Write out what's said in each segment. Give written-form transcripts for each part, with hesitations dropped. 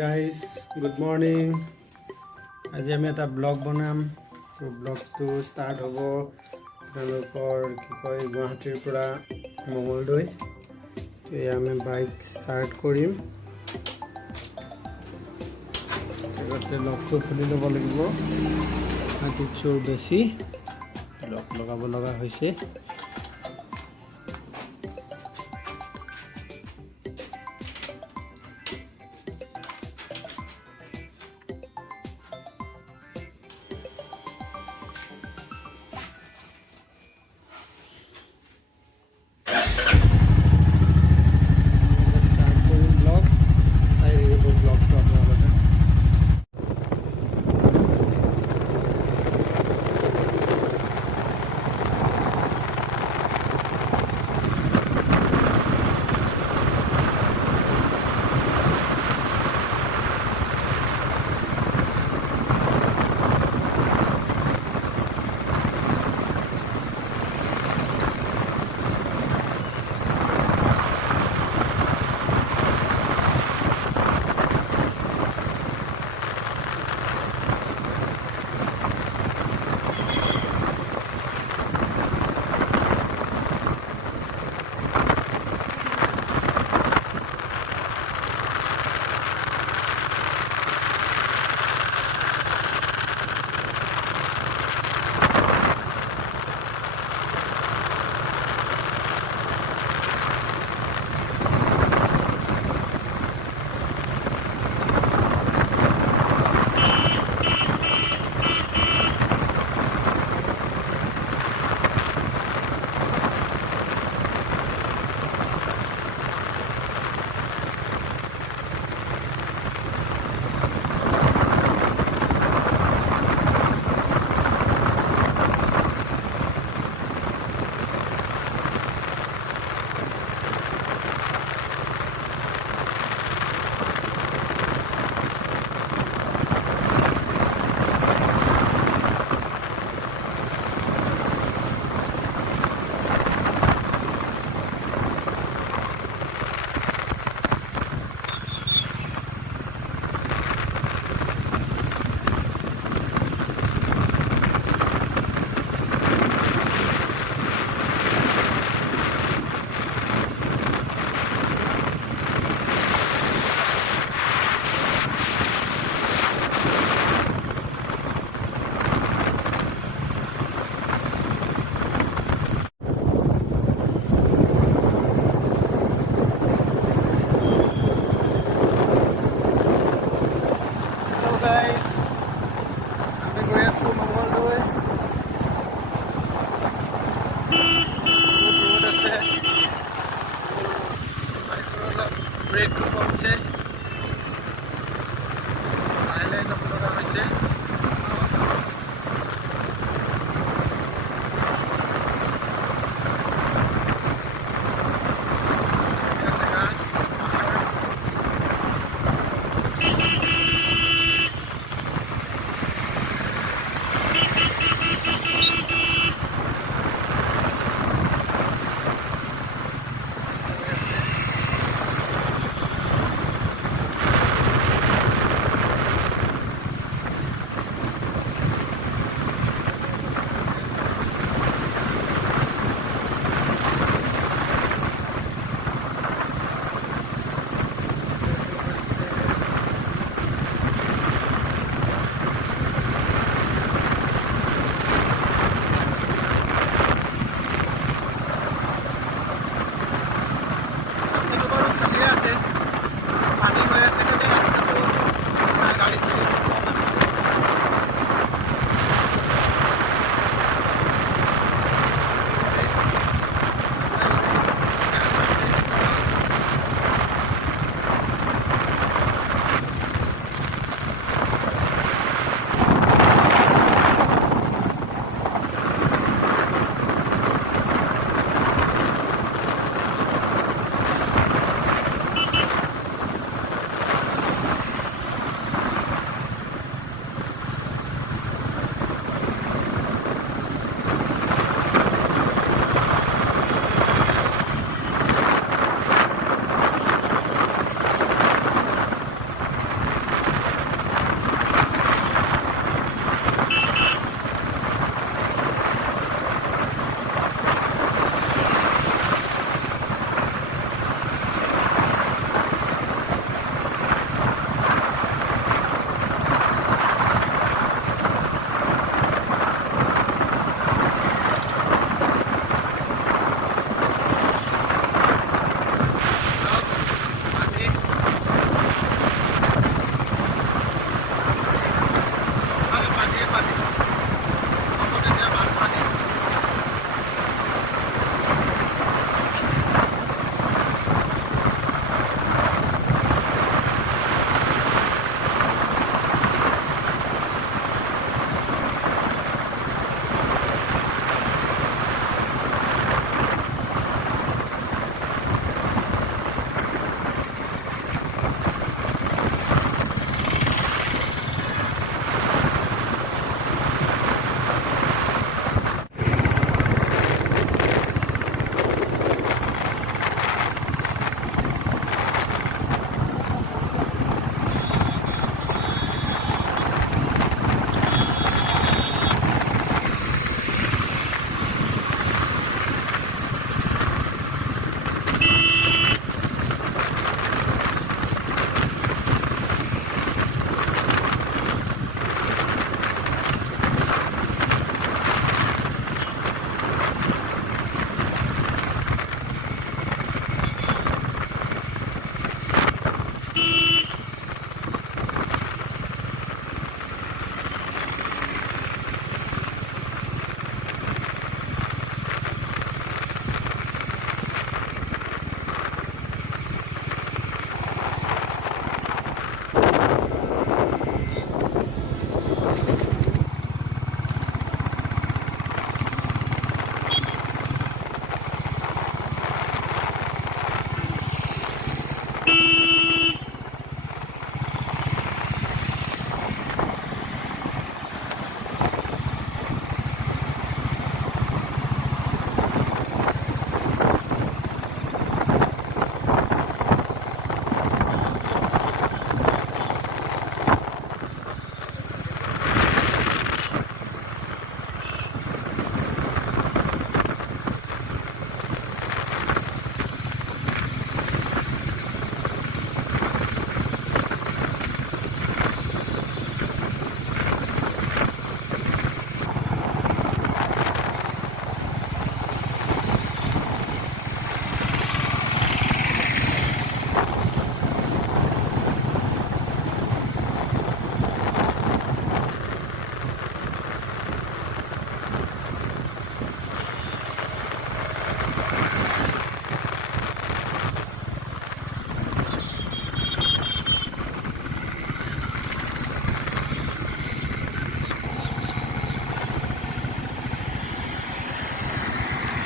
Guys good morning. আজি আমি এটা ব্লগ বনাম। তো ব্লগটো ষ্টাৰ্ট হ'ব আপোনালোকৰ গুৱাহাটীৰ পৰা মঙলদৈ। তো আমি বাইক ষ্টাৰ্ট কৰিম। আগতে লকটো খুলি ল'ব লাগিব। হাতীত চোৰ বেছি, লক লগাব লগা হৈছে।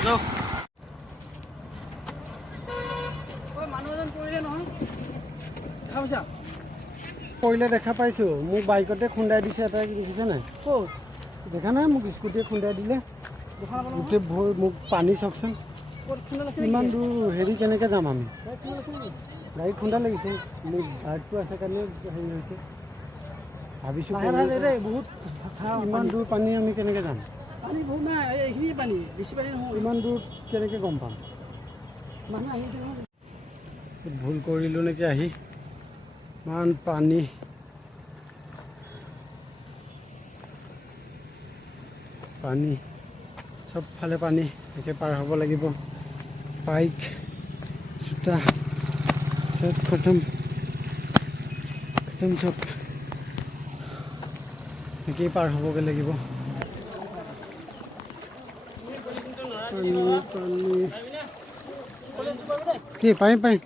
যাওক। পৰিলে দেখা পাইছোঁ, মোক বাইকতে খুন্দাই দিছে এটা, দেখিছে নাই? ক'ত দেখা নাই? মোক স্কুটিয়ে খুন্দাই দিলে গোটেই ভৰি, মোক পানী চাওকচোন ইমান দূৰ। হেৰি কেনেকৈ যাম আমি? গাড়ীত খুন্দা লাগিছে, মোৰ গাড়ীটো আছে কাৰণে হেৰি হৈছে। ভাবিছোঁ বহুত ইমান দূৰ পানী আমি কেনেকৈ যাম? পানী বহুত নাই, এইখিনি পানী, বেছি পানী নহয়। ইমান দূৰ কেনেকৈ গম পাম? মানুহ আহিছে নহয়। ভুল কৰিলোঁ নেকি আহি? ইমান পানী, পানী চবফালে পানী। একে পাৰ হ'ব লাগিব। বাইক, জোতা চব খতম খতম, চব একেই পাৰ হ'বগৈ লাগিব। পানী পানী কি? পাৰিম পাৰিম।